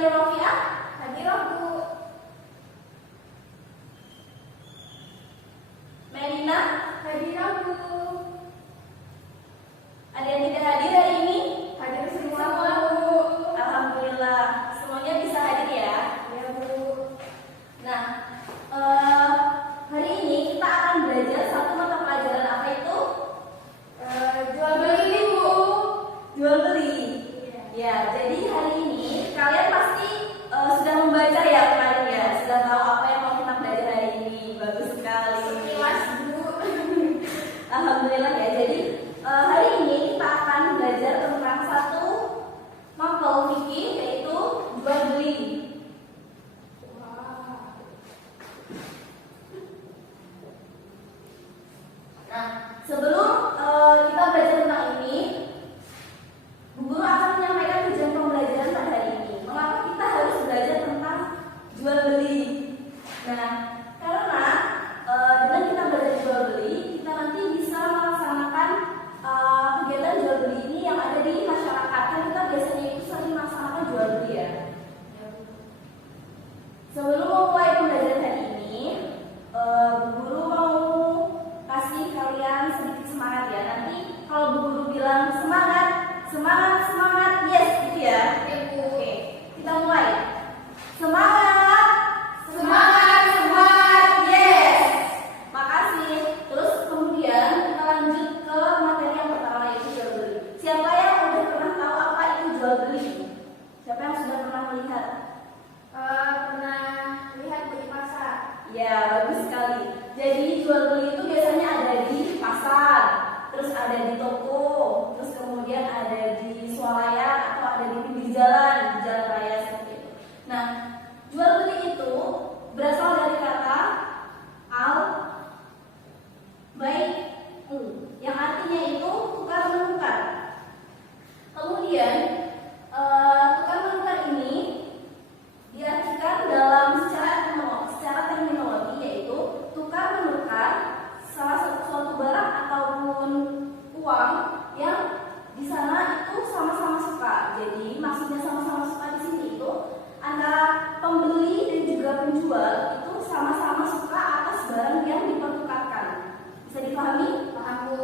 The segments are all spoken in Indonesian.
yang Rofiah? Hadirah, Bu. Melina? Hadirah, Bu. Ada yang tidak hadir hari ini? Hadir semua, Bu. Alhamdulillah, semuanya bisa hadir ya? Ya, Bu. Nah, hari ini kita akan belajar satu mata pelajaran. Apa itu? Jual beli, Bu. Jual beli. Ya, jadi hari ini kalian pasti sudah membaca ya kemarin ya, sudah tahu apa yang mau kita belajar hari ini. Bagus sekali. Sekilas, Bu. Alhamdulillah ya. Jadi hari ini kita akan belajar tentang satu mapel fikih, yaitu jual beli. Nah, sebelum kita belajar tentang ini, Bu Guru akan menyampaikan tujuan pembelajaran pada hari ini. Mengapa kita harus belajar tentang jual beli? Nah, karena dengan kita belajar jual beli, kita nanti bisa melaksanakan kegiatan jual beli ini yang ada di masyarakat. Kan kita biasanya itu sering melaksanakan jual beli ya. Sebelum memulai pembelajaran hari ini, Bu Guru mau kasih kalian sedikit semangat ya. Nanti kalau Bu Guru bilang semangat, semangat, semangat, yes gitu ya. Oke, kita mulai. Semangat, semangat, semangat, yes. Makasih. Terus kemudian kita lanjut ke materi yang pertama, yaitu jual beli. Siapa yang udah pernah tahu apa itu jual beli? Siapa yang sudah pernah melihat? Pernah lihat di pasar. Ya, bagus sekali. Jadi jual beli itu biasanya ada di pasar, terus ada di toko, terus kemudian ada di swalayan atau ada di pinggir jalan, di jalan raya seperti itu. Nah, jual beli itu berasal dari kata al-bai'u, yang artinya itu tukar menukar. Kemudian tukar menukar ini diartikan dalam secara terminologi, yaitu tukar menukar salah satu suatu barang ataupun uang yang di sana itu sama-sama suka. Jadi maksudnya sama-sama suka di sini itu antara pembeli dan juga penjual itu sama-sama suka atas barang yang dipertukarkan. Bisa dipahami? Paham, Bu.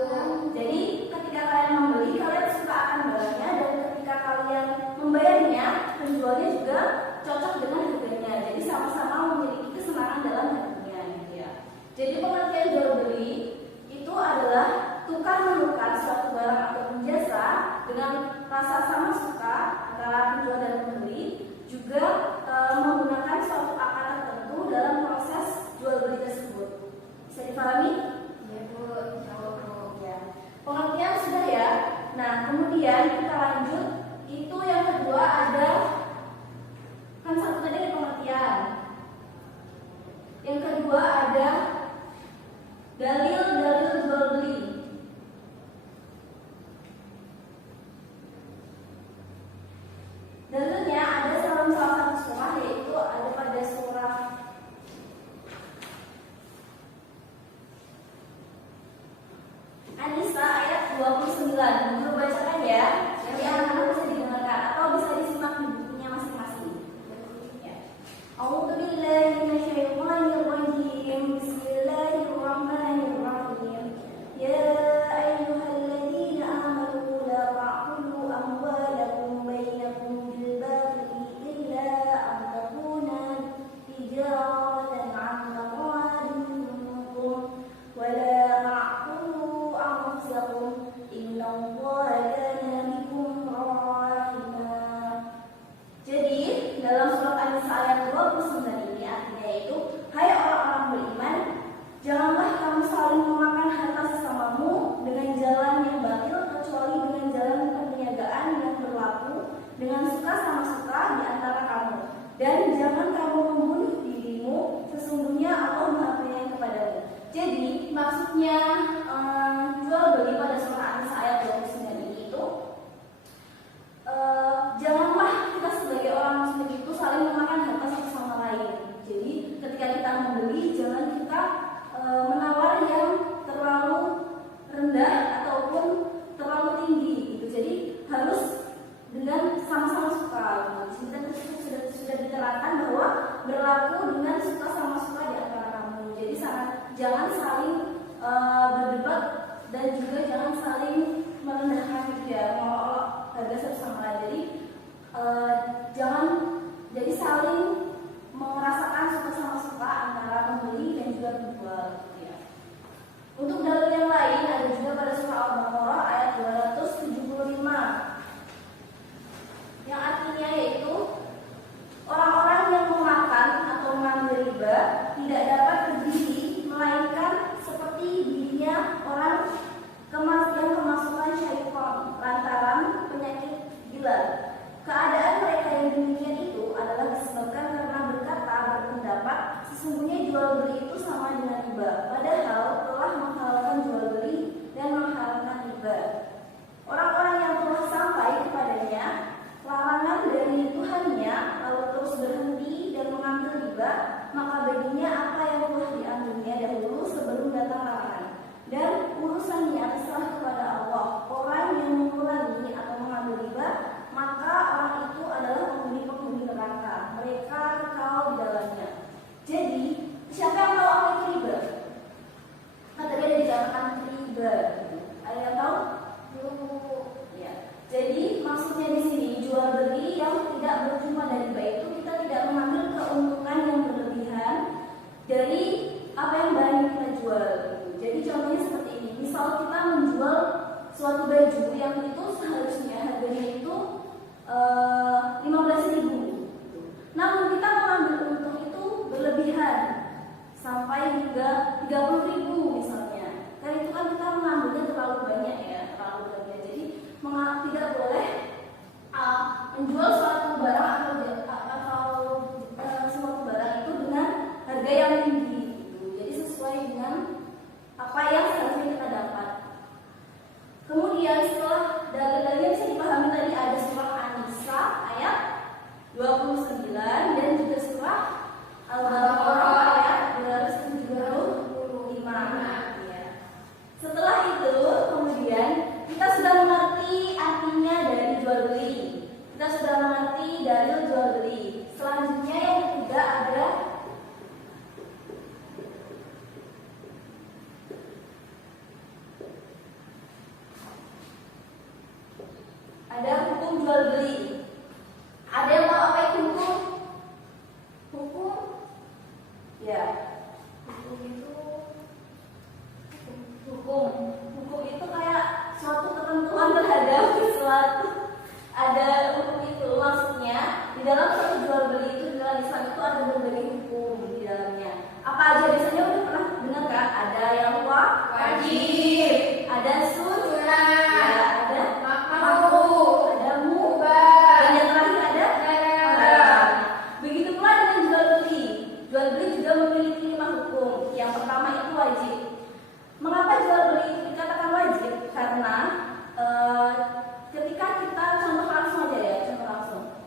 Jadi ketika kalian membeli, kalian suka akan barangnya, dan ketika kalian membayarnya, penjualnya juga cocok dengan harganya. Jadi sama-sama memiliki kesenangan dalam hatinya gitu ya. Jadi pengertian jual beli itu adalah tukar menukar suatu barang atau jasa dengan rasa sama suka antara penjual dan pembeli, juga menggunakan suatu akad tertentu dalam proses jual beli tersebut. Bisa dipahami? Ya, Bu. Ya. Pengertian sudah ya. Nah, kemudian kita lanjut. Itu yang kedua ada, kan satu tadi ada pengertian. Yang kedua ada dalil-dalil jual beli. Dalilnya ada dalam salah satu surah, yaitu ada pada surah An-Nisa ayat 29. Guru bacakan ya. Jadi anak-anak bisa didengarkan atau bisa disimak di bukunya masing-masing. A'udzu billahi minasyaitonir rajim. Bismillahirrahmanirrahim. Ya ayyuhalladzina amanu la ta'kulu amwalakum bainakum bil batili illa an takuna sesungguhnya jual beli itu sama dengan riba, padahal telah menghalalkan jual beli dan menghalalkan riba. Orang-orang yang telah sampai kepadanya larangan dari Tuhannya lalu terus berhenti dan mengambil riba, maka baginya apa yang telah diambilnya dahulu sebelum datang larangan, dan urusannya terserah kepada Allah. Orang yang mengurangi atau mengambil riba, maka orang itu adalah penghuni neraka, mereka kekal di dalamnya. Jadi siapa yang tahu apa itu riba? Kan tadi ada dikatakan riba. Ada yang tahu? Ya. Jadi maksudnya di sini jual beli yang tidak berjumpa dari riba itu kita tidak mengambil keuntungan yang berlebihan dari apa yang barang yang kita jual. Jadi contohnya seperti ini. Misal kita menjual suatu baju yang itu seharusnya harganya itu 15.000. Namun kita mengambil untung itu berlebihan sampai hingga 30.000 misalnya. Karena itu kan kita mengambilnya terlalu banyak ya, terlalu banyak. Jadi tidak boleh menjual suatu barang atau suatu barang itu dengan harga yang tinggi gitu. Jadi sesuai dengan apa yang seharusnya kita dapat. Kemudian setelah dalil-dalilnya bisa dipahami tadi ada surah An-Nisa ayat 29 dan juga surah Al-Baqarah ayat 275. Ya. Setelah itu kemudian kita sudah mengerti artinya dari jual beli. Kita sudah mengerti dalil jual beli. Selanjutnya yang ketiga ada hukum jual beli. Ada yang tahu apa itu hukum? Hukum? Ya. Hukum itu kayak suatu ketentuan terhadap suatu. Ada hukum itu, maksudnya di dalam suatu jual beli itu di dalam Islam itu ada berbagai hukum di dalamnya. Apa aja biasanya udah pernah dengar kan? Ada yang wajib, ada sunnah, ya, ada makruh, ada mubah, dan yang terakhir ada haram. Begitu pula dengan jual beli. Jual beli juga memiliki 5 hukum. Yang pertama itu wajib. Mengapa jual beli itu dikatakan wajib? Karena ketika kita contoh langsung aja ya,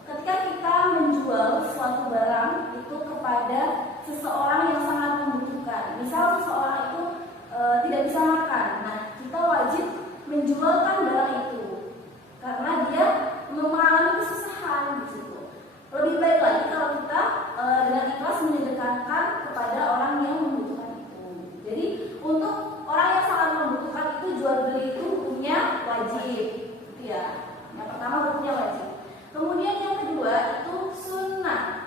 ketika kita menjual suatu barang itu kepada seseorang yang sangat membutuhkan. Misal seseorang itu tidak bisa makan. Nah, kita wajib menjualkan barang itu karena dia mengalami kesusahan di situ. Lebih baik lagi kalau kita dengan ikhlas menyedekahkan kepada orang yang membutuhkan itu. Jadi untuk orang yang sangat membutuhkan itu jual beli itu hukumnya wajib, gitu ya. Yang pertama hukumnya wajib. Kemudian yang kedua itu sunnah.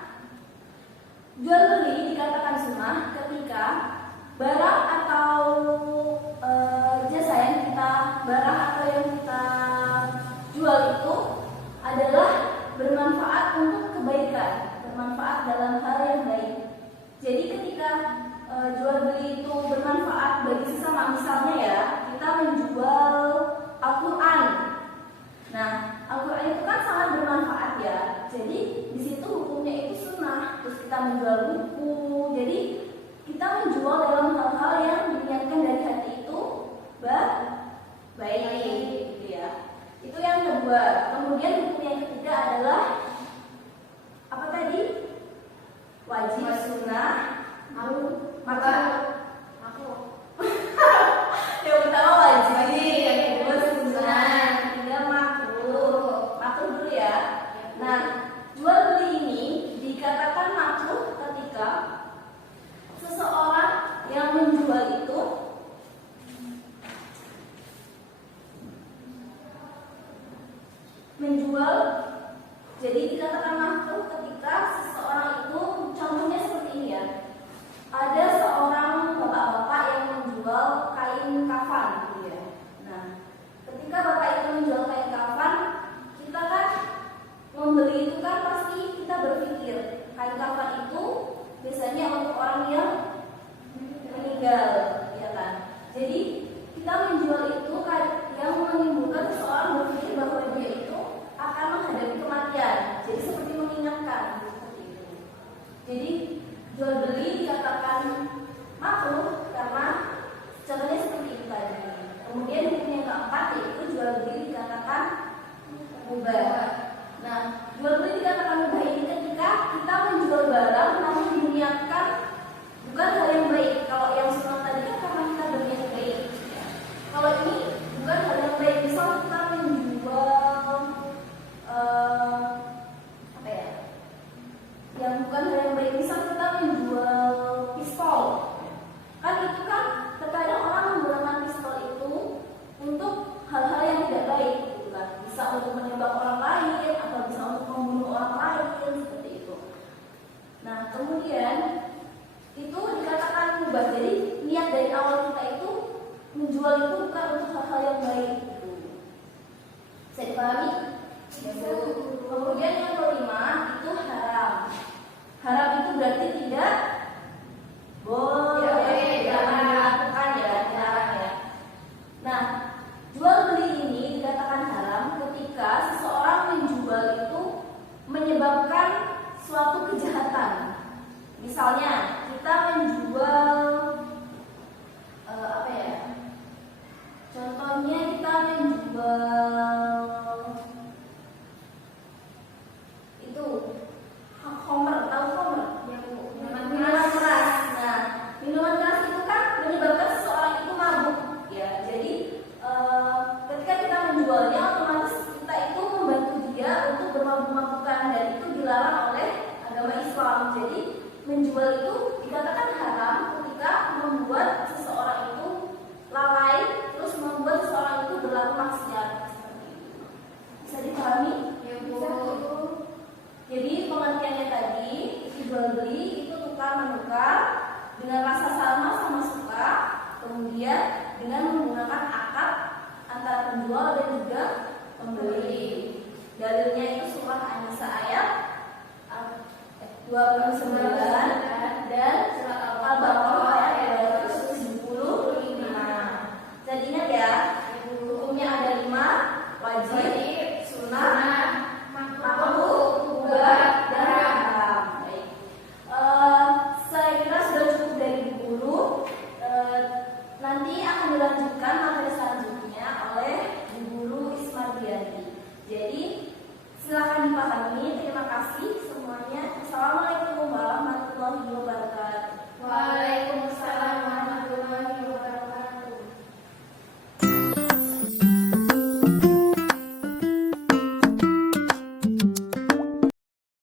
Jual beli dikatakan sunnah ketika barang atau jasa yang kita jual itu adalah bermanfaat untuk kebaikan, bermanfaat dalam hal yang baik. Jadi ketika jual beli itu bermanfaat bagi sesama, misalnya ya kita menjual Al-Quran. Nah, Al-Quran itu kan sangat bermanfaat ya. Jadi di situ hukumnya itu sunnah. Terus kita menjual buku. Jadi kita menjual dalam hal-hal yang diniatkan dari hati itu baik, gitu ya. Itu yang kedua. Kemudian hukum yang ketiga adalah apa tadi? Wajib, sunnah, makruh. Yang pertama wajib, yang kedua sunnah, yang ketiga makruh. Makruh dulu ya. Nah, jual beli ini dikatakan makruh ketika seseorang yang menjual itu jadi dikatakan makruh ketika seseorang itu, contohnya seperti ini ya. Ada seorang bapak-bapak yang menjual kain kafan gitu ya. Nah, ketika bapak itu menjual kain kafan, kita kan membeli itu kan pasti kita berpikir kain kafan itu biasanya untuk orang yang meninggal, ya kan. Jadi kita menjual itu yang menimbulkan seseorang berpikir bahwa dia itu akan menghadapi kematian. Jadi seperti mengingatkan seperti mubah. Nah, jual beli dikatakan mubah ini ketika kita menjual barang namun diniatkan bukan hal yang baik. Kalau yang sunat tadi kan karena kita berniat baik. Kalau ini bukan hal yang baik. Misal kita menjual apa ya? Yang bukan hal yang baik. Misal kita menjual pistol. Kan itu kan terkadang orang menggunakan pistol itu untuk hal-hal yang tidak baik, gitu kan. Bisa untuk menembak orang lain atau bisa untuk membunuh orang lain seperti itu. Nah, kemudian itu dikatakan mubah. Jadi niat dari awal kita itu menjual itu bukan untuk hal-hal yang baik. Bisa dipahami? Ya, Bu. Kemudian yang kelima itu haram. Haram itu berarti tidak boleh, jangan dilakukan ya, dilarang ya. Nah, jual beli ini dikatakan haram ketika seseorang menjual itu menyebabkan suatu kejahatan. Misalnya kita menjual apa ya? Contohnya kita menjual itu homer, tahu homer? Minuman keras. Nah, minuman keras itu kan menyebabkan seseorang itu mabuk, ya. Jadi ketika kita menjualnya, otomatis kita itu membantu dia untuk bermabuk-mabukan dan itu dilarang oleh agama Islam. Jadi menjual itu dikatakan haram ketika membuat seseorang itu lalai, terus membuat seseorang itu berlaku maksiat. Bisa dipahami? Ya, Bu. Jadi pengertiannya tadi, jual beli itu tukar menukar dengan rasa sama suka, kemudian dengan menggunakan akad antara penjual dan juga pembeli. Dalilnya itu surah An-Nisa ayat 29 dan surat Al-Baqarah ayat 275. Jadi ingat ya, hukumnya ada 5, wajib, sunnah, makruh, mubah, dan haram. Baik. Saya kira sudah cukup dari Bu Guru. Nanti akan dilanjutkan materi selanjutnya oleh Bu Guru Ismardiani. Jadi silakan dipahami. Terima kasih semuanya. Assalamualaikum warahmatullahi wabarakatuh. Waalaikumsalam warahmatullahi wabarakatuh.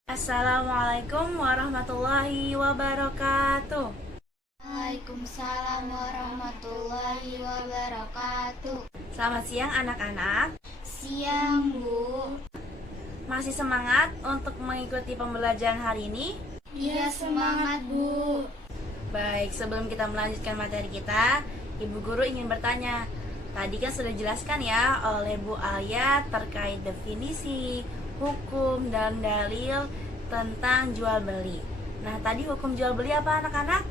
Assalamualaikum warahmatullahi wabarakatuh. Waalaikumsalam warahmatullahi wabarakatuh. Selamat siang anak-anak. Siang, Bu. Masih semangat untuk mengikuti pembelajaran hari ini? Iya, semangat, Bu. Baik, sebelum kita melanjutkan materi kita, Ibu Guru ingin bertanya. Tadi kan sudah dijelaskan ya oleh Bu Alia terkait definisi, hukum, dan dalil tentang jual beli. Nah, tadi hukum jual beli apa anak-anak?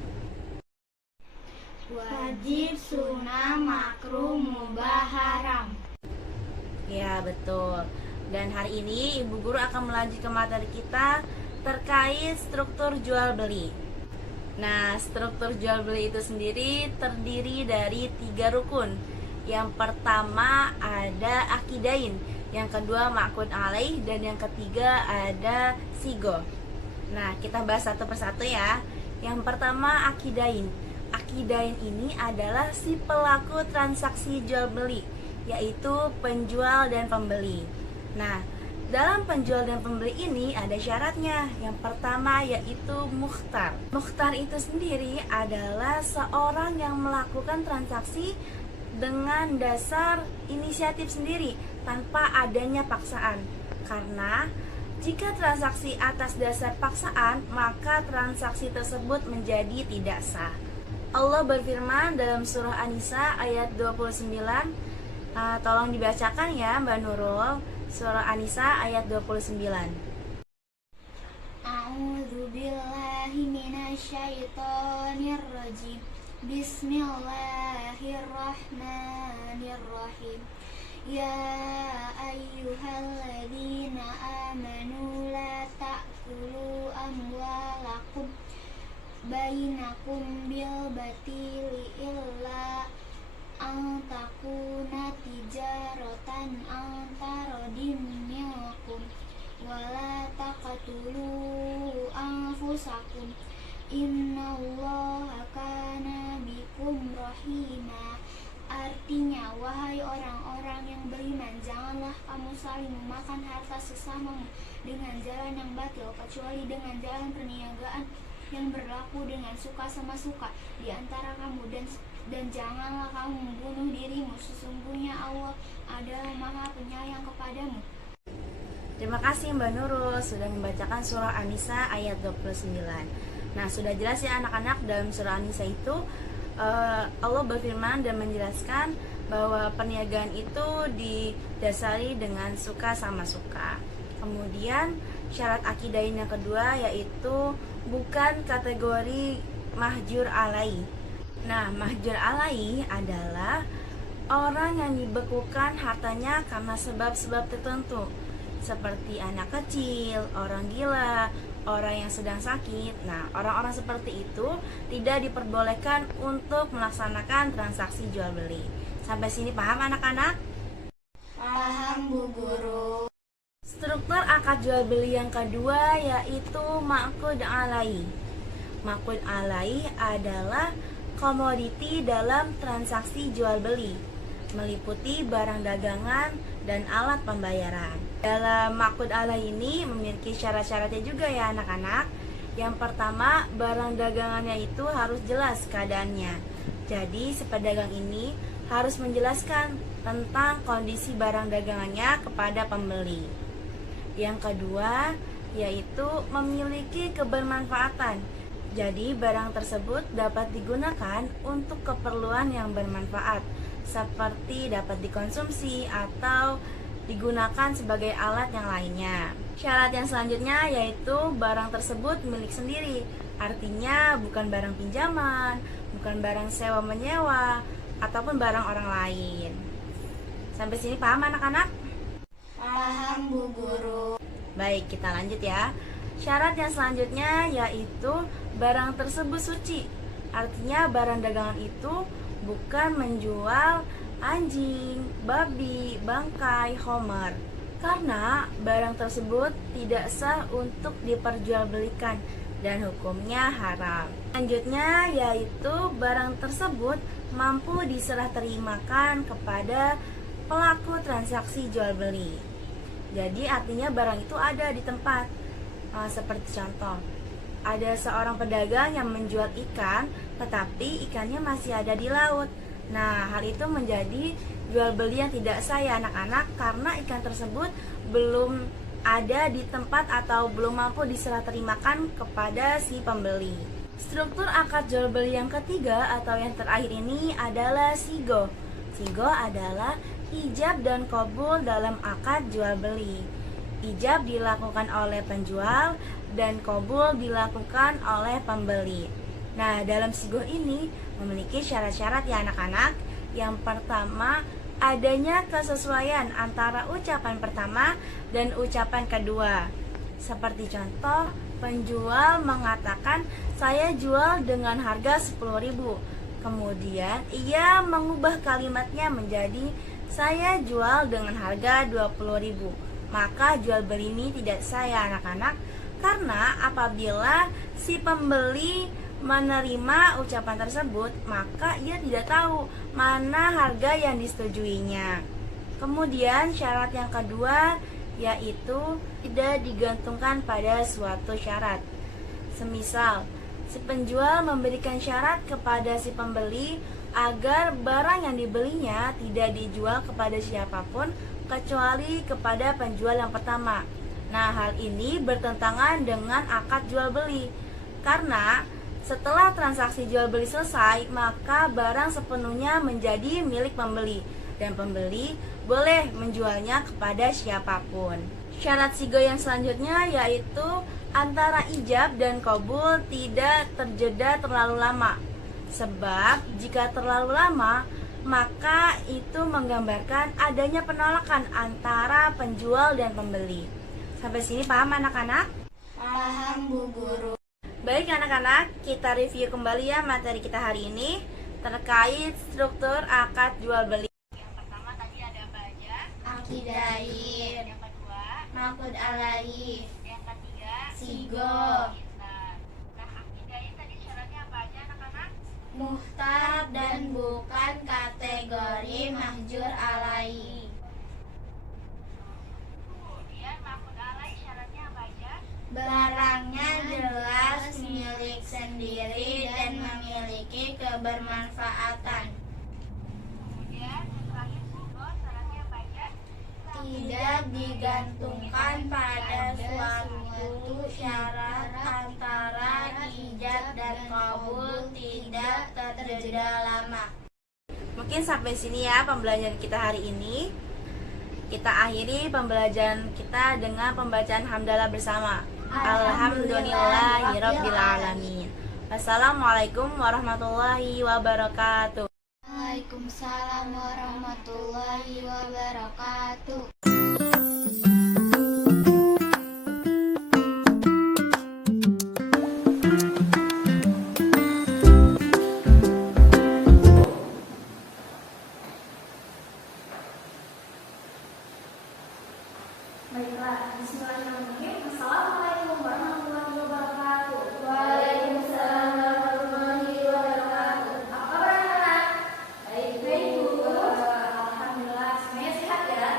Wajib, sunnah, makruh, mubah, haram. Ya, betul. Dan hari ini Ibu Guru akan melanjutkan materi kita terkait struktur jual beli. Nah, struktur jual beli itu sendiri terdiri dari 3 rukun. Yang pertama ada akidain, yang kedua ma'qud alaih, dan yang ketiga ada sigo. Nah, kita bahas satu persatu ya. Yang pertama akidain. Akidain ini adalah si pelaku transaksi jual beli, yaitu penjual dan pembeli. Nah, dalam penjual dan pembeli ini ada syaratnya. Yang pertama yaitu mukhtar. Mukhtar itu sendiri adalah seorang yang melakukan transaksi dengan dasar inisiatif sendiri tanpa adanya paksaan. Karena jika transaksi atas dasar paksaan, maka transaksi tersebut menjadi tidak sah. Allah berfirman dalam surah An-Nisa ayat 29. Tolong dibacakan ya Mbak Nurul. Surah An-Nisa ayat 29. A'udzu billahi minasyaitonir rajim. Bismillahirrahmanirrahim. Ya ayyuhalladzina amanu la ta'kulu amwalakum bainakum bil batili illa an takuna tijaratan an taradin minkum. wala taqtulu anfusakum innallaha kana bikum rahima. Artinya, wahai orang-orang yang beriman, janganlah kamu saling memakan harta sesamamu dengan jalan yang batil, kecuali dengan jalan perniagaan yang berlaku dengan suka sama suka di antara kamu, dan janganlah kamu membunuh dirimu. Sesungguhnya Allah adalah Maha Penyayang kepadamu. Terima kasih Mbak Nurul sudah membacakan surah An-Nisa ayat 29. Nah, sudah jelas ya anak-anak, dalam surah An-Nisa itu Allah berfirman dan menjelaskan bahwa perniagaan itu didasari dengan suka sama suka. Kemudian syarat akidah yang kedua yaitu bukan kategori mahjur alai. Nah, mahjur alai adalah orang yang dibekukan hartanya karena sebab-sebab tertentu, seperti anak kecil, orang gila, orang yang sedang sakit. Nah, orang-orang seperti itu tidak diperbolehkan untuk melaksanakan transaksi jual beli. Sampai sini paham anak-anak? Paham Bu Guru. Struktur akad jual beli yang kedua yaitu ma'qud alai. Ma'qud alai adalah komoditi dalam transaksi jual beli, meliputi barang dagangan dan alat pembayaran. Dalam ma'qud alai ini memiliki syarat-syaratnya juga ya anak-anak. Yang pertama, barang dagangannya itu harus jelas keadaannya. Jadi si pedagang ini harus menjelaskan tentang kondisi barang dagangannya kepada pembeli. Yang kedua, yaitu memiliki kebermanfaatan. Jadi barang tersebut dapat digunakan untuk keperluan yang bermanfaat, seperti dapat dikonsumsi atau digunakan sebagai alat yang lainnya. Syarat yang selanjutnya yaitu barang tersebut milik sendiri. Artinya bukan barang pinjaman, bukan barang sewa menyewa, ataupun barang orang lain. Sampai sini paham anak-anak? Paham Bu Guru. Baik, kita lanjut ya. Syarat yang selanjutnya yaitu barang tersebut suci. Artinya barang dagangan itu bukan menjual anjing, babi, bangkai, homer. Karena barang tersebut tidak sah untuk diperjualbelikan dan hukumnya haram. Selanjutnya yaitu barang tersebut mampu diserah terimakan kepada pelaku transaksi jual beli. Jadi artinya barang itu ada di tempat. Seperti contoh, ada seorang pedagang yang menjual ikan, tetapi ikannya masih ada di laut. Nah, hal itu menjadi jual beli yang tidak sah ya anak-anak, karena ikan tersebut belum ada di tempat atau belum mampu diserah terimakan kepada si pembeli. Struktur akad jual beli yang ketiga atau yang terakhir ini adalah sigo. Sigo adalah ijab dan qabul dalam akad jual beli. Ijab dilakukan oleh penjual dan qabul dilakukan oleh pembeli. Nah, dalam sigo ini memiliki syarat-syarat ya anak-anak. Yang pertama, adanya kesesuaian antara ucapan pertama dan ucapan kedua. Seperti contoh, penjual mengatakan saya jual dengan harga 10.000. Kemudian ia mengubah kalimatnya menjadi saya jual dengan harga 20.000. Maka jual beli ini tidak sah ya anak-anak, karena apabila si pembeli menerima ucapan tersebut, maka ia tidak tahu mana harga yang disetujuinya. Kemudian syarat yang kedua yaitu tidak digantungkan pada suatu syarat. Semisal, si penjual memberikan syarat kepada si pembeli agar barang yang dibelinya tidak dijual kepada siapapun kecuali kepada penjual yang pertama. Nah, hal ini bertentangan dengan akad jual beli, karena setelah transaksi jual beli selesai, maka barang sepenuhnya menjadi milik pembeli dan pembeli boleh menjualnya kepada siapapun. Syarat sigo yang selanjutnya yaitu antara ijab dan qabul tidak terjeda terlalu lama. Sebab jika terlalu lama, maka itu menggambarkan adanya penolakan antara penjual dan pembeli. Sampai sini paham anak-anak? Paham Bu Guru. Baik anak-anak, kita review kembali ya materi kita hari ini terkait struktur akad jual beli. Yang pertama tadi ada apa aja? Akidah. Yang kedua maqud alaihi. Yang ketiga, Sigo. Nah, akidah ini tadi syaratnya apa aja anak-anak? Muhtar dan bukan kategori mahjur alaihi. Kemudian maqud alai syaratnya apa aja? Barangnya jelas milik sendiri dan memiliki kebermanfaatan. Kemudian yang terakhir sigo syaratnya apa aja? Tidak digantungkan pada suatu syarat antara ijab dan kabul, tidak terjeda lama. Mungkin sampai sini ya pembelajaran kita hari ini. Kita akhiri pembelajaran kita dengan pembacaan hamdalah bersama. Alhamdulillahirabbil alamin. Wassalamualaikum warahmatullahi wabarakatuh. Waalaikumsalam warahmatullahi wabarakatuh. Baiklah, bismillahirrahmanirrahim. Assalamualaikum warahmatullahi wabarakatuh. Waalaikumsalam warahmatullahi wabarakatuh. Apa kabar anak-anak? Baik, Bu. Alhamdulillah, semuanya sehat ya.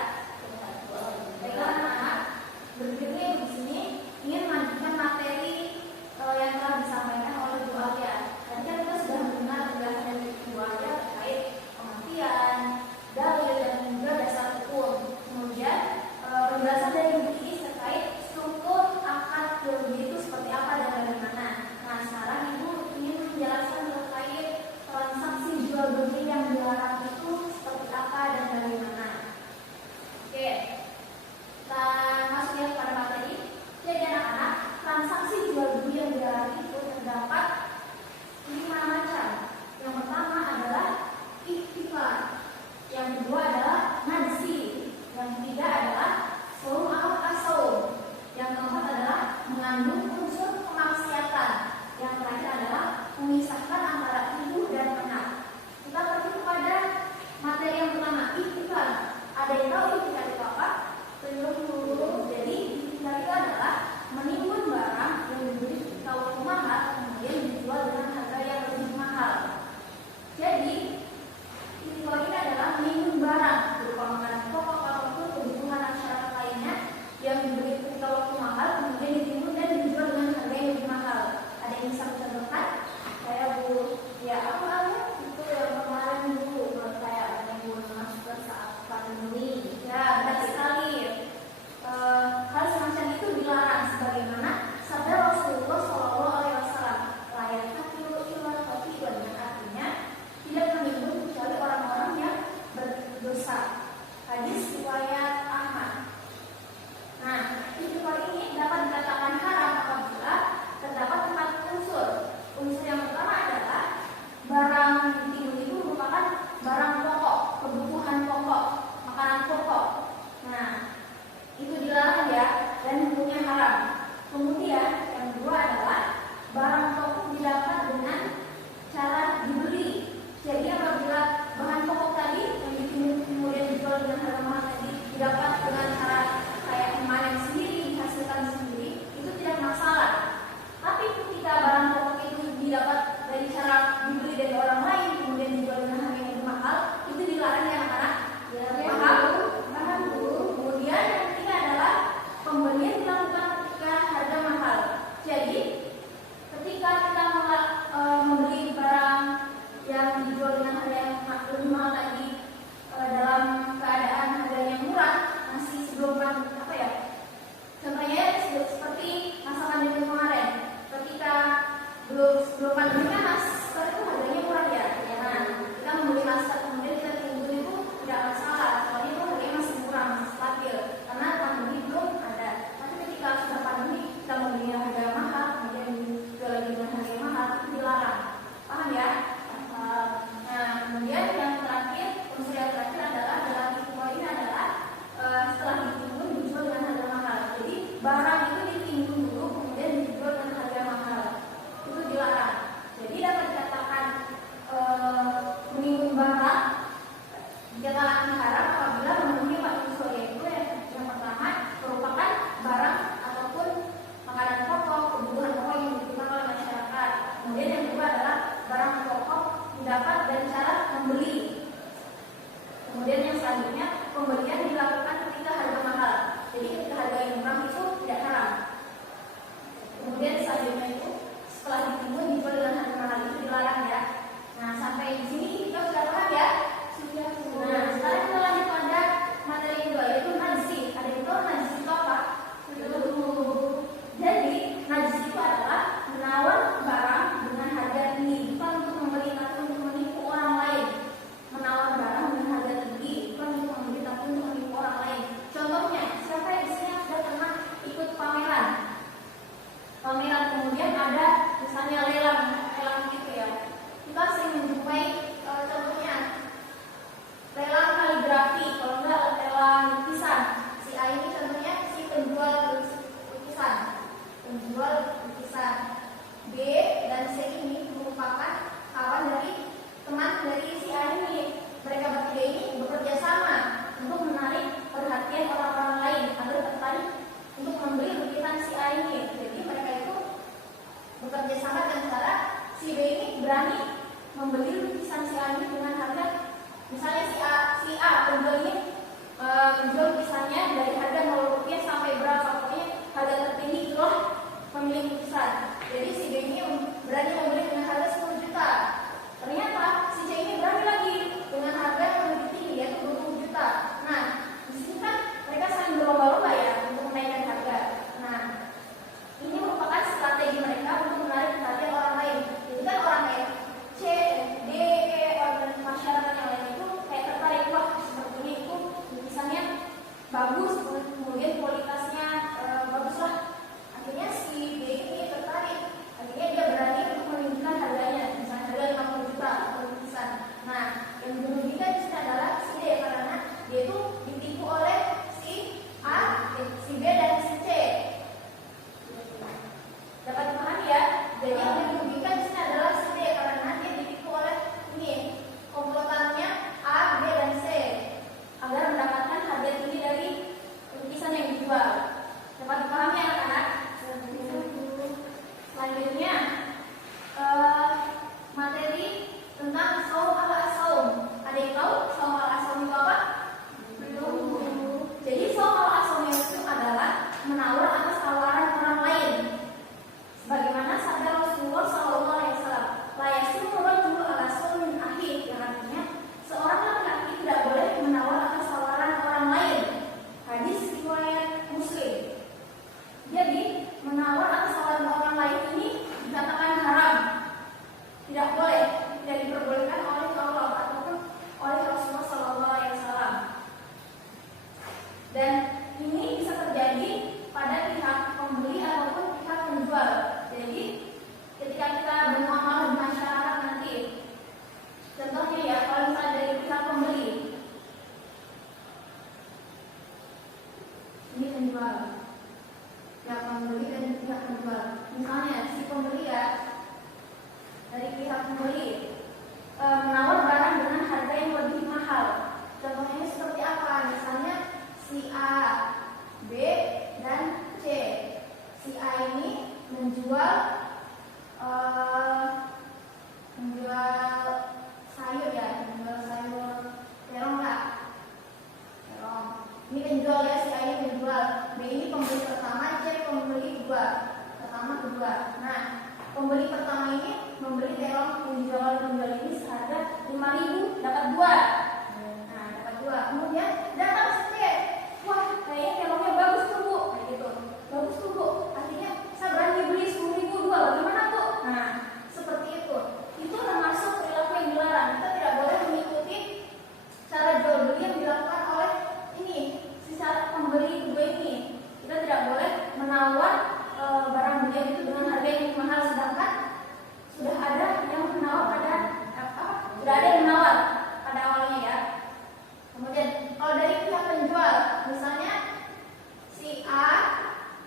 Baiklah anak-anak, berikutnya di sini ingin melanjutkan materi yang telah disampaikan oleh Bu Alia. Tadi kan kita sudah mendengar penjelasan dari Bu Alia terkait pengertian, dalil dan juga dasar hukum. Kemudian penjelasan dari buku ini terkait struktur akad jual beli itu seperti apa dan bagaimana. Nah, sekarang Ibu ingin menjelaskan terkait transaksi jual beli yang dilarang itu seperti apa dan bagaimana. Oke, kita masuk ya pada materi. Jadi anak-anak, transaksi jual beli yang dilarang itu terdapat 5 macam. Yang pertama adalah ikhtifar, yang kedua adalah najsi, yang ketiga adalah saum atau asaum, yang keempat adalah mengandung unsur kemaksiatan, yang terakhir adalah memisahkan antara ibu dan anak. Kita pergi kepada materi yang pertama, ikhtifar. Ada yang tahu ikhtifar itu apa? Belum dulu. Jadi ikhtifar itu adalah menimbun barang yang dibeli kalau mahal kemudian dijual dengan harga yang lebih mahal. Jadi ikhtifar ini adalah menimbun barang berupa makanan pokok ataupun kebutuhan masyarakat lainnya yang dibeli ketika waktu mahal kemudian ditimbun dan dijual dengan harga yang lebih mahal. Ada yang bisa mencontohkan? Saya Bu, ya aku ada itu yang kemarin dulu buat saya yang Bu masuk saat pandemi. Ya benar sekali. Hal semacam itu dilarang sebagaimana sabda Rasulullah SAW. Layak takilu ilah takilu, dengan artinya tidak menimbun kecuali orang-orang yang berdosa. Hadis riwayat Ahmad. Nah, ikhtifar ini dapat dikatakan haram apabila terdapat 4 unsur. Unsur yang pertama adalah barang ditimbun itu merupakan barang pokok, kebutuhan pokok, makanan pokok. Nah, itu dilarang ya dan hukumnya haram. Kemudian yang kedua adalah barang pokok didapat dengan cara dibeli. Jadi apabila bahan pokok tadi yang ditimbun kemudian dijual dengan harga mahal tadi didapat dengan cara kayak memanen sendiri, dihasilkan sendiri, itu tidak masalah. Tapi ketika barang pokok itu didapat dari cara dibeli dari orang lain kemudian dijual dengan harga yang lebih mahal, itu dilarang ya anak-anak. Paham Bu? Kemudian yang ketiga adalah pembelian dilakukan ketika harga mahal. Jadi ketika pada pihak pembeli ataupun pihak penjual. Jadi ketika kita bermuamalah di masyarakat nanti, contohnya ya, kalau misalnya dari pihak pembeli, ini penjual, pihak pembeli dan pihak penjual. Misalnya si pembeli ya, dari pihak pembeli menawar barang dengan harga yang lebih mahal. Contohnya seperti apa? Misalnya si A, B, dan C. Si A ini menjual sayur ya, menjual sayur terong lah. Terong. Ini penjual ya, si A ini penjual. B ini pembeli pertama, C pembeli kedua. Pertama, kedua. Nah, pembeli pertama ini membeli terong penjual ini seharga 5.000, dapat 2. Nah, dapat 2. Kemudian datang si C. Wah, kayaknya terongnya bagus tuh Bu. Kayak gitu. Bagus tuh Bu. Artinya saya berani beli 10.000 2. Bagaimana tuh? Nah, seperti itu. Itu termasuk perilaku yang dilarang. Kita tidak boleh mengikuti cara jual beli yang dilakukan oleh ini, si pembeli kedua ini. Kita tidak boleh menawar barang beliau itu dengan harga yang mahal, sedangkan sudah ada yang menawar pada awalnya ya. Kemudian kalau dari pihak penjual, misalnya si A,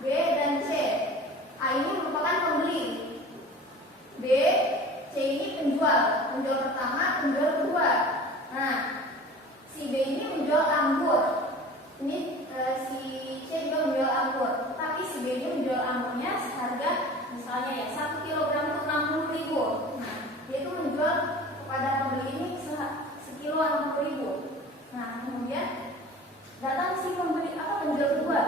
B, dan C. A ini merupakan pembeli, B, C ini penjual pertama, penjual kedua. Nah, si B ini menjual anggur. Ini si C juga menjual anggur, tapi si B ini menjual anggurnya seharga misalnya ya 1 kilogram itu 60.000. Nah, dia itu menjual kepada pembeli ini sekilo 60.000. Nah, kemudian datang si penjual kedua,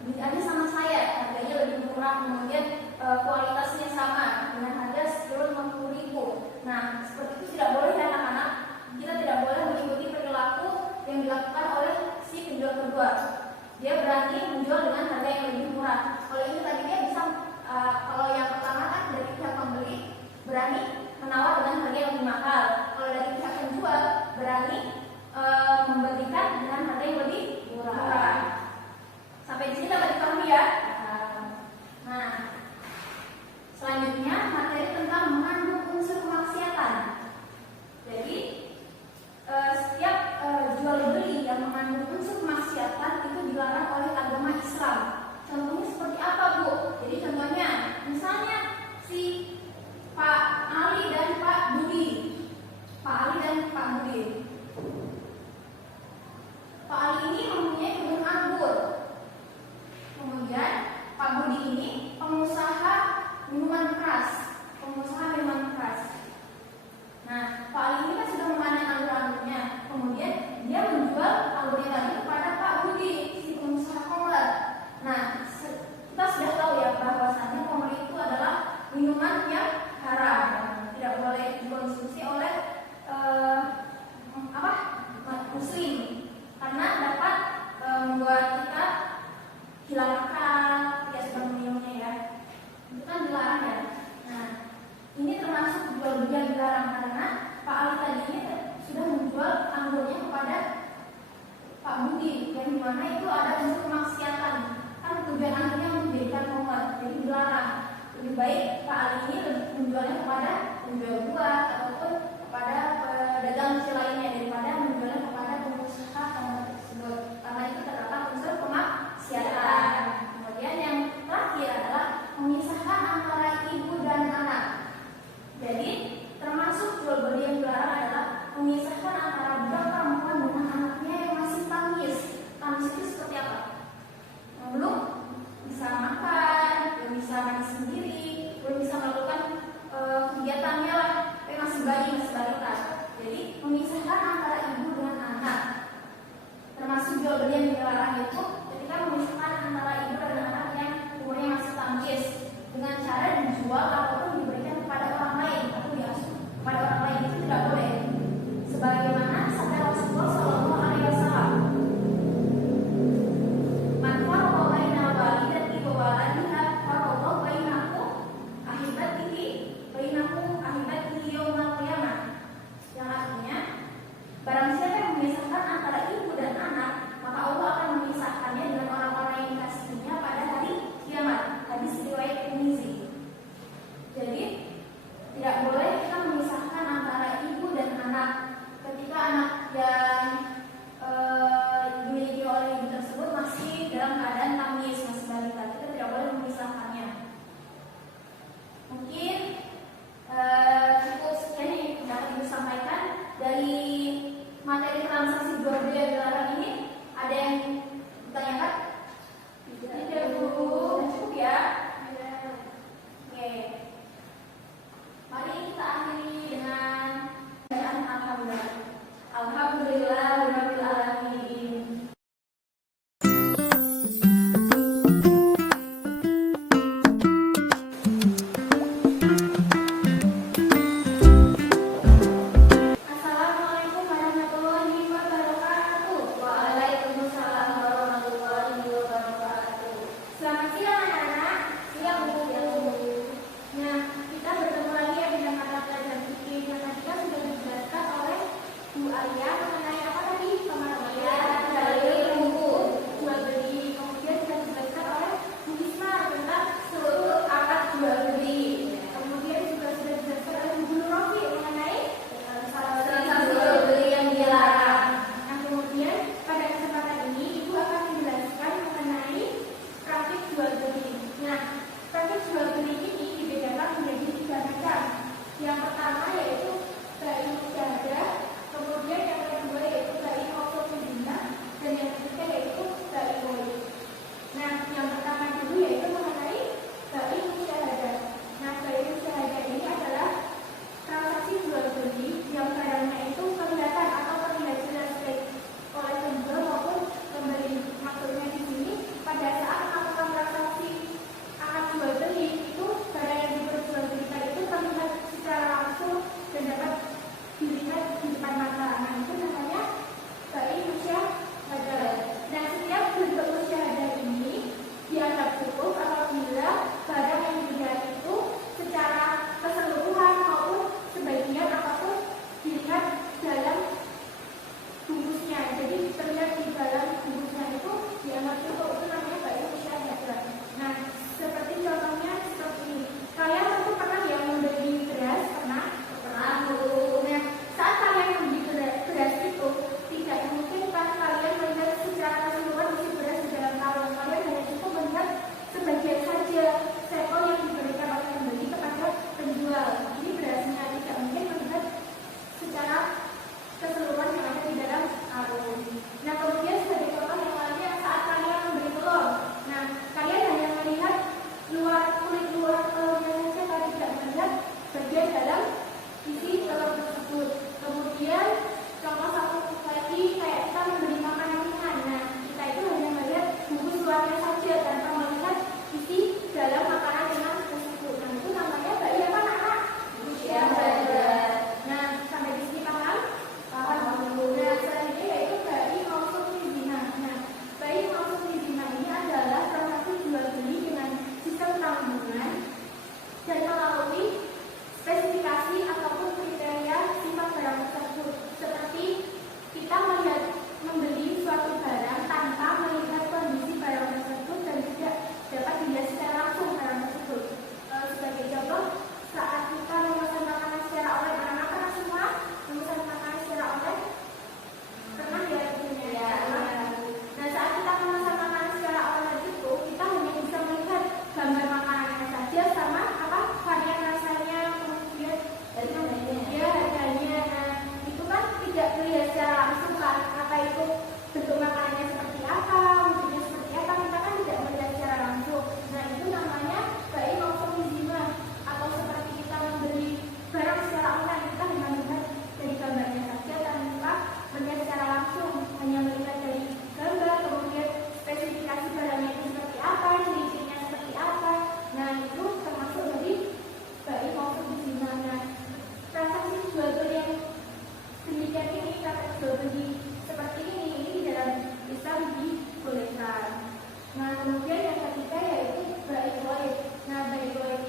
beli aja sama saya, harganya lebih murah, kemudian kualitasnya sama dengan harga sekilo 50.000. Nah, seperti itu tidak boleh ya anak-anak. Kita tidak boleh mengikuti perilaku yang dilakukan oleh si penjual kedua. Dia berani menjual dengan harga yang lebih murah. Kalau ini tadi dia bisa, kalau yang pertama kan dari pihak pembeli berani menawar dengan harga yang lebih mahal. Kalau dari pihak penjual berani membelikan dengan harga yang lebih murah. Sampai di sini dapat dipahami ya. Nah, selanjutnya materi tentang mengandung unsur kemaksiatan. Jadi setiap jual beli yang mengandung unsur kemaksiatan itu dilarang oleh agama Islam. Contohnya seperti apa Bu? Jadi contohnya, misalnya si Pak Ali dan Pak Budi. Pak Ali dan Pak Budi. Pak Ali ini mempunyai kebun anggur. Kemudian Pak Budi ini pengusaha minuman keras. Nah, Pak Ali ini kan sudah memanen anggur-anggurnya. Kemudian dia menjual anggurnya tadi kepada Pak Budi, si pengusaha khamr. Nah, kita sudah tahu ya bahwasannya khamr itu adalah minuman yang haram, tidak boleh dikonsumsi oleh muslim, karena dapat membuat kita hilang akal ketika sedang meminumnya ya. Itu kan dilarang ya. Nah, ini termasuk jual beli yang dilarang karena Pak Ali tadi ini sudah menjual anggurnya kepada Pak Budi, yang dimana itu ada unsur kemaksiatan. Kan tujuan akhirnya menjadikan khamr, jadi dilarang. Lebih baik Pak Ali ini menjualnya kepada penjual buah ataupun kepada pedagang kecil lainnya daripada menjualnya kepada pengusaha khamr tersebut, karena itu terdapat unsur kemaksiatan. Kemudian yang terakhir adalah memisahkan antara ibu dan anak. Jadi termasuk jual beli yang dilarang adalah memisahkan antara budak perempuan dengan anaknya yang masih tangis. Tangis itu seperti apa? Belum bisa makan, belum bisa mandi sendiri, belum bisa melakukan kegiatannya lah,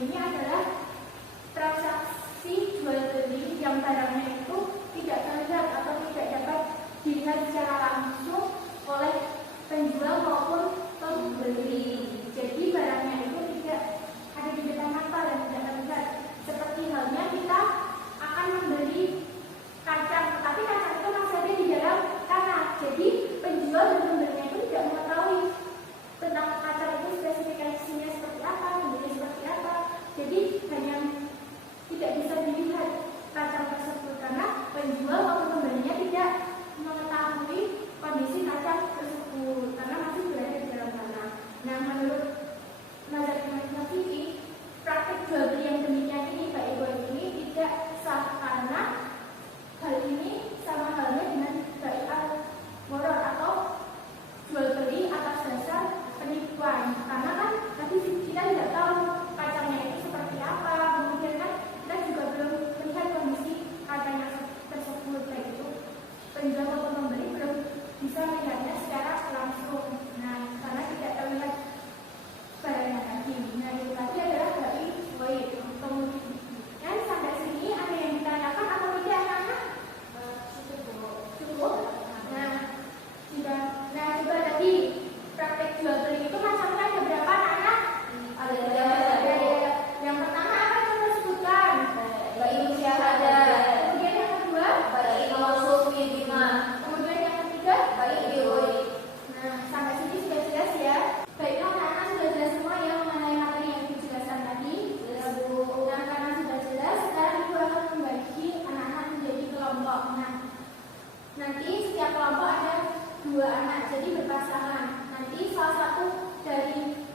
ini adalah transaksi jual beli yang barangnya itu tidak terlihat atau tidak dapat dilihat secara langsung oleh penjual maupun pembeli. Jadi barangnya itu tidak ada di depan mata dan tidak terlihat. Seperti halnya kita akan membeli kacang, tapi kacang itu masih ada di dalam tanah. Jadi penjual dan pembelinya itu tidak mengetahui tentang kacang itu spesifikasinya seperti apa, bentuknya seperti apa. Jadi hanya tidak bisa dilihat kacang tersebut karena penjual maupun pembelinya tidak mengetahui kondisi kacang tersebut karena masih berada di dalam tanah. Nah, menurut mazhab Imam Syafi'i, praktik jual beli yang demikian ini, Pak Ibu ini tidak sah karena hal ini sama halnya dengan bai al-gharar atau jual beli atas dasar penipuan. Karena kan tadi kita tidak tahu kacangnya itu seperti apa, kemudian kan kita juga belum melihat kondisi kacangnya tersebut, kayak itu penjual atau pembeli belum bisa melihatnya secara langsung. Nah, karena tidak terlihat barangnya tadi. Nah, itu tadi adalah bai ghaib. Kemudian sampai sini ada yang ditanyakan atau tidak, anak-anak? Cukup. Nah, sudah. Nah, juga tadi praktek jual beli itu macamnya ada berapa, anak? Ada. Yang pertama apa yang kita sebutkan? Bai musyahadah. Kemudian yang kedua? Bai mausul fi bima. Kemudian yang ketiga? Bai ghaib. Nah, sampai sini sudah jelas ya. Baiklah, anak-anak sudah jelas semua ya mengenai materi yang dijelaskan tadi. Nah, karena sudah jelas, sekarang Ibu akan membagi anak-anak menjadi kelompok. Nah, nanti setiap kelompok ada 2 anak, jadi berpasangan. Nanti salah satu dari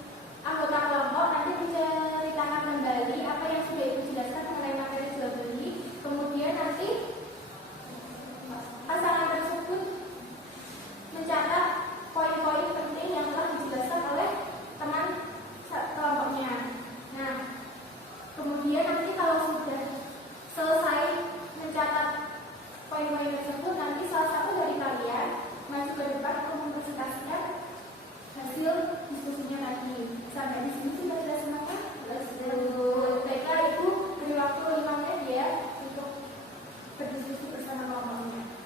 anggota kelompok nanti menceritakan kembali apa yang sudah Ibu jelaskan mengenai materi jual beli. Kemudian nanti pasangan tersebut mencatat poin-poin penting yang telah dijelaskan oleh teman kelompoknya. Nah, kemudian nanti kalau sudah selesai mencatat poin-poin tersebut, nanti salah satu dari kalian maju ke depan untuk mempresentasikan hasil diskusinya tadi. Sampai di sini sudah jelas semuanya? Baiklah, Ibu beri waktu 5 menit ya untuk berdiskusi bersama kelompoknya.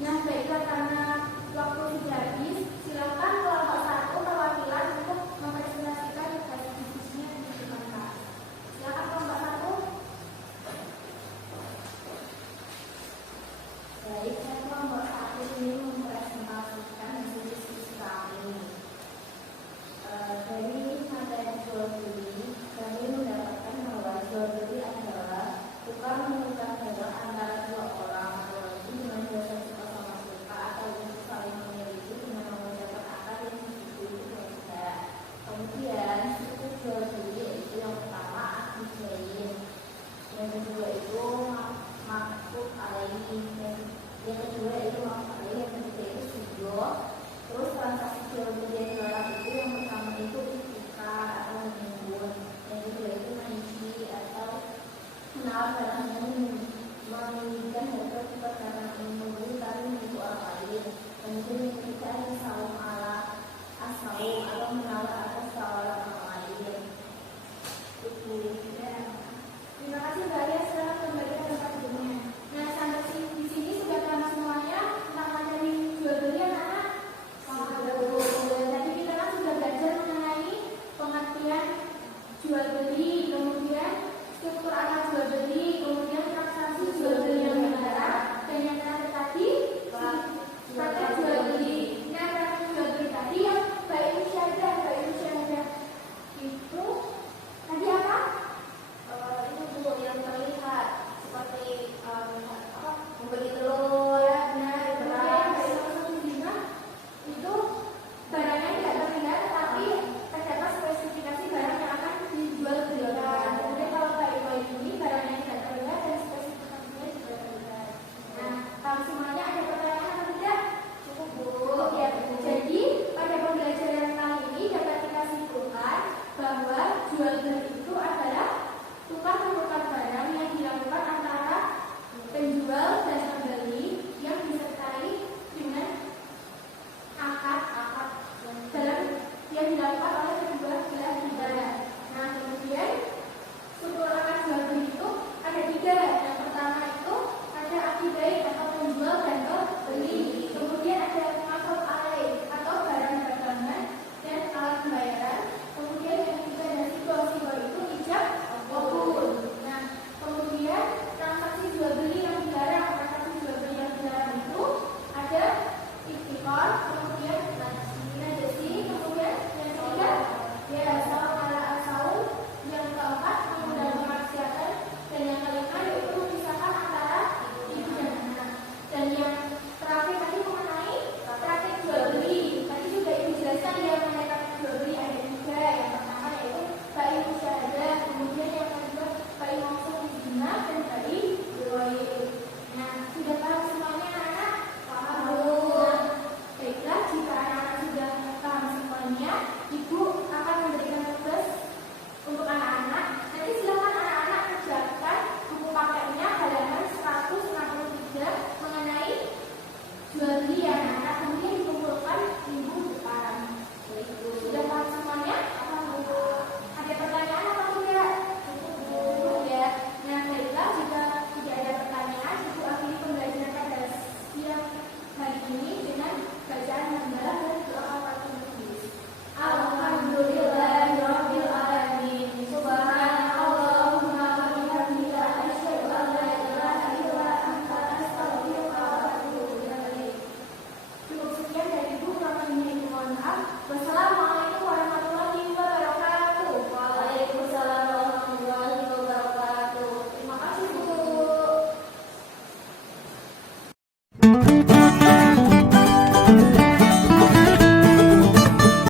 Nah, baiklah, karena waktu sudah habis, silakan kelompok 1 perwakilan untuk mempresentasikan hasil diskusinya di depan kelas. Silakan kelompok 1. Baik, saya kelompok 1 ini mempresentasikan hasil diskusi kami. Dari materi jual beli, kami mendapatkan bahwa jual beli adalah tukar menukar barang antara 2 orang atau lebih dengan jasa sama suka atau untuk saling memiliki dengan mengucapkan akar yang disetujui dan tidak. Kemudian struktur jual beli yaitu yang pertama aktif jain, yang kedua itu maksud alaihi, yang kedua itu maksud alaihi, yang ketiga itu sujo. Terus transaksi jual beli yang dilarang itu yang pertama itu tukar atau menimbun, yang kedua itu mengisi atau menawar barang yang arti baik atau menjual dan beli. Kemudian ada